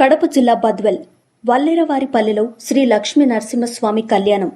కడప జిల్లా బద్వెల్ వల్లేరవారిపల్లెలో శ్రీ లక్ష్మీ నరసింహస్వామి కళ్యాణం.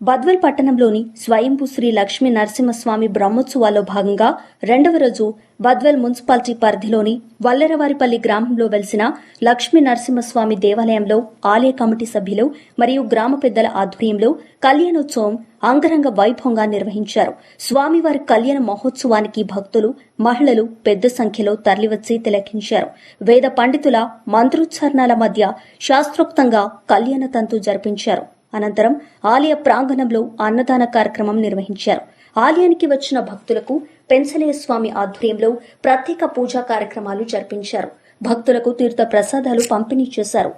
బద్వెల్ పట్టణంలోని స్వయంభూ శ్రీ లక్ష్మీ నరసింహస్వామి బ్రహ్మోత్సవాల్లో భాగంగా రెండవ రోజు బద్వెల్ మున్సిపాలిటీ పరిధిలోని వల్లేరవారిపల్లి గ్రామంలో వెలిసిన లక్ష్మీ నరసింహస్వామి దేవాలయంలో ఆలయ కమిటీ సభ్యులు మరియు గ్రామ పెద్దల ఆధ్వర్యంలో కళ్యాణోత్సవం అంగరంగ వైభవంగా నిర్వహించారు. స్వామివారి కళ్యాణ మహోత్సవానికి భక్తులు, మహిళలు పెద్ద సంఖ్యలో తరలివచ్చి తిలకించారు. వేద పండితుల మంత్రోచ్చారణల మధ్య శాస్త్రోక్తంగా కళ్యాణ తంతు జరిపించారు. అనంతరం ఆలయ ప్రాంగణంలో అన్నదాన కార్యక్రమం నిర్వహించారు. ఆలయానికి వచ్చిన భక్తులకు పెంచలయ్య స్వామి ఆధ్వర్యంలో ప్రత్యేక పూజా కార్యక్రమాలు జరిపించారు. భక్తులకు తీర్థ ప్రసాదాలు పంపిణీ చేశారు.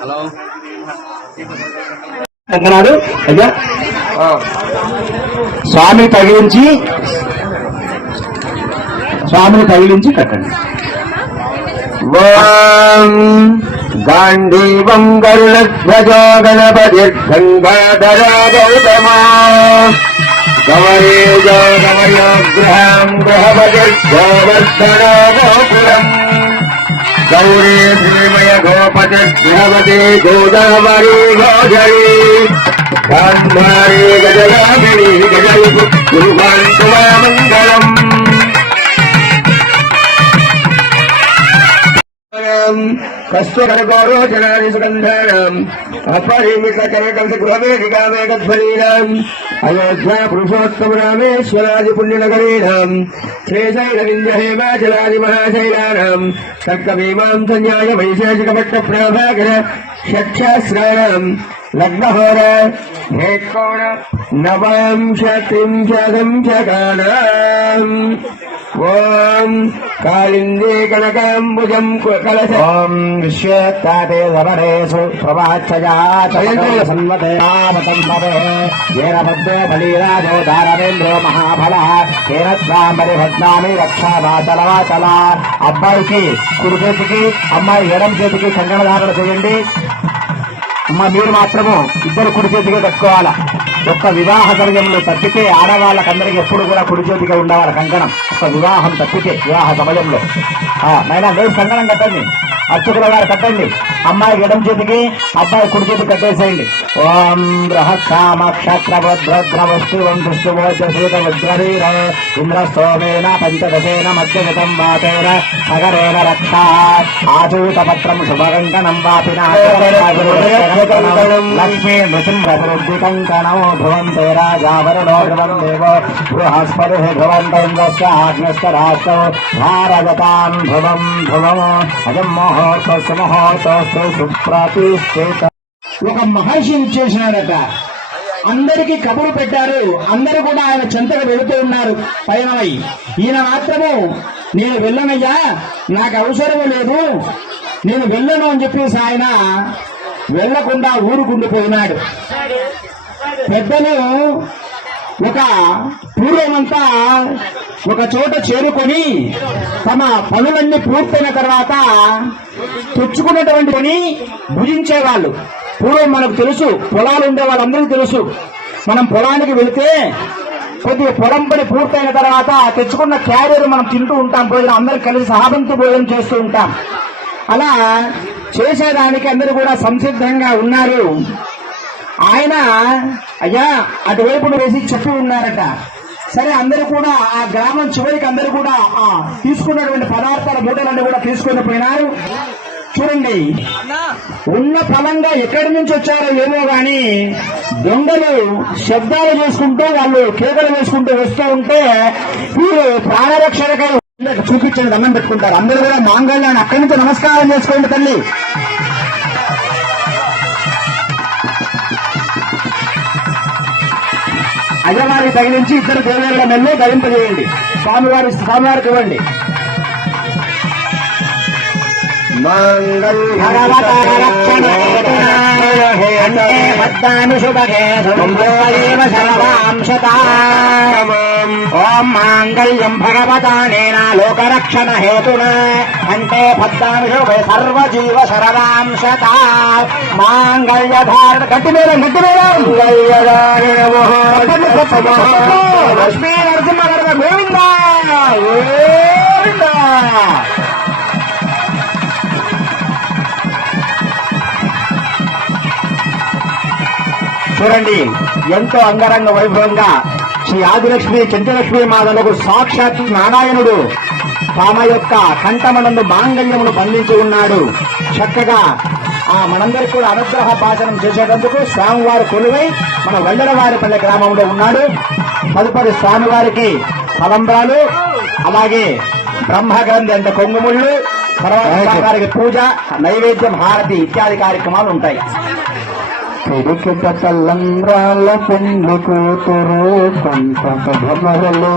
హలో అంటున్నాడు. అయ్యా స్వామిని తగిలించి కట్టండి. గాంధీవం గరుడధ్వజో గణపతిర్గంగాధరా గౌతమా గమరేజో గమయోగ్రహం గ్రహపతిర్గోవర్ధనో గోపురం గౌరీ శ్రీమయ గోపతిర్గృహవతి గోదావరి గోధరీ గాంధారీ గజగామిని గజలు గురుభాంతుమా మంగళం. కస్తూరగౌరోచనాది సుగంధానాం అపరిమితకరకల్పగృహవేదికామేకధ్వరీనాం అయోధ్యా పురుషోత్తమ రామేశ్వరాది పుణ్యనగరీనాం శ్రీశైలవింధ్యహేమాచలాది మహాశైలానాం తర్కమీమాం సంజ్ఞాయ వైశేషికపట్టప్రాభాకర షట్శాస్త్రాణం లగ్నహోర ఏకోణ నవాంశత్రింశదంశకానాం ఓం కాళిందే కనకాంబుజం కలశ ఓం విశ్వేత్తాతే సవరేషు ప్రవాచ్చజాతసన్వతే వీరభద్రే బలీరాజో దారవేంద్రో మహాఫల హేరత్వాంబరి భద్నామి రక్షావాచల. అబ్బాయికి కుడి చేతికి, అమ్మాయి ఎడం చేతికి కంకణ ధారణ చేయండి. అమ్మ మీరు మాత్రము ఇద్దరు కుడి చేతిగా కట్టుకోవాలా. ఒక్క వివాహ సమయంలో తప్పితే ఆడవాళ్ళకందరికీ ఎప్పుడు కూడా కుడి చేతిగా ఉండవాలి కంకణం. ఒక వివాహం తప్పితే వివాహ సమయంలో నైనా లేదు కంకణం కట్టండి. అర్చకుల గారు కట్టండి. అమ్మాయి ఎడం చేతికి, అబ్బాయి కుడి చేతికి కట్టేసేయండి. ఓం బృహత్సామక్షత్రవద్రవస్తువం దృష్టివోచీత ఇంద్రస్తోమేన పంచదశేన మధ్యగతం వాతేన నగరేణ రక్షా ఆచూతపత్రం శుభకంకణం వాపిన లక్ష్మీ నృసింహవృద్ధి కంకణో భువంతే రాజావరణో ధ్రువం దేవో బృహస్పతి ధ్రువంతేంద్రస్య ఆగ్నస్య రాష్ట్రో భారగతాం ధ్రువం ధ్రువం అజం మహోత్సవ మహోత్సవ సుప్రతిష్ఠిత. ఒక మహర్షి వచ్చేసినాడట. అందరికీ కబురు పెట్టారు. అందరూ కూడా ఆయన చెంతకు వెళుతూ ఉన్నారు పయనమై. ఈయన మాత్రము నేను వెళ్ళనయ్యా, నాకు అవసరం లేదు, నేను వెళ్ళను అని చెప్పేసి ఆయన వెళ్లకుండా ఊరుకుండిపోయినాడు. పెద్దలు ఒక పూర్వమంతా ఒక చోట చేరుకొని తమ పనులన్నీ పూర్తయిన తర్వాత తెచ్చుకున్నటువంటి పని భుజించేవాళ్ళు. పూర్వం మనకు తెలుసు, పొలాలు ఉండే వాళ్ళందరికీ తెలుసు. మనం పొలానికి వెళితే కొద్దిగా పొలం పని పూర్తయిన తర్వాత తెచ్చుకున్న క్యారియర్ మనం తింటూ ఉంటాం. భోజనం అందరూ కలిసి సహబంతి భోజనం చేస్తూ ఉంటాం. అలా చేసేదానికి అందరూ కూడా సంసిద్ధంగా ఉన్నారు. ఆయన అయ్యా అటువైపు వేసి చెప్పి ఉన్నారట. సరే అందరూ కూడా ఆ గ్రామం చివరికి అందరూ కూడా తీసుకున్నటువంటి పదార్థాల మూటలన్నీ కూడా తీసుకొని పోయినారు. చూడండి, ఉన్న ఫలంగా ఎక్కడి నుంచి వచ్చారో ఏమో గాని దొంగలు శబ్దాలు చేసుకుంటూ వాళ్ళు కేకలు వేసుకుంటూ వస్తూ ఉంటే వీళ్ళు ప్రాణరక్షణకై చూపించండి, దండం పెట్టుకుంటారు. అందరూ కూడా మాంగళ్యాన్ని అక్కడి నుంచి నమస్కారం చేసుకోండి తల్లి. అజవారికి తగిలించి ఇద్దరు దేవేరుల మెల్లి ధరింపజేయండి. స్వామివారికి ఇవ్వండి. మంగళ పద్మాను శుభగే శుభేవ శరదాంశతాం ఓం మాంగళ్యం భగవతానేన లోకరక్షణ హేతున అంటే పద్మాను శుభే సర్వజీవ శరదాంశత మాంగళ్యధారణ గట్టి మీద లక్ష్మీ నరసింహ గోవిందా గోవిందా. చూడండి ఎంతో అంగరంగ వైభవంగా శ్రీ ఆదిలక్ష్మి చంద్రలక్ష్మి మాతలకు సాక్షాత్ నారాయణుడు తమ యొక్క కంఠమనందు మాంగళ్యమును బంధించి ఉన్నాడు. చక్కగా ఆ మనందరికీ కూడా అనుగ్రహ భాషణం చేసేటందుకు స్వామివారు కొలువై మన వల్లెరవారిపల్లె గ్రామంలో ఉన్నాడు. తదుపరి స్వామివారికి తలంబ్రాలు, అలాగే బ్రహ్మగ్రంథి అంటే కొంగుముళ్ళు, తర్వాత వారికి పూజ, నైవేద్యం, హారతి ఇత్యాది కార్యక్రమాలు ఉంటాయి. తిరుకిట తల్లంబ్రాల పెండ్లి కూతురు కొంత భ్రమరలో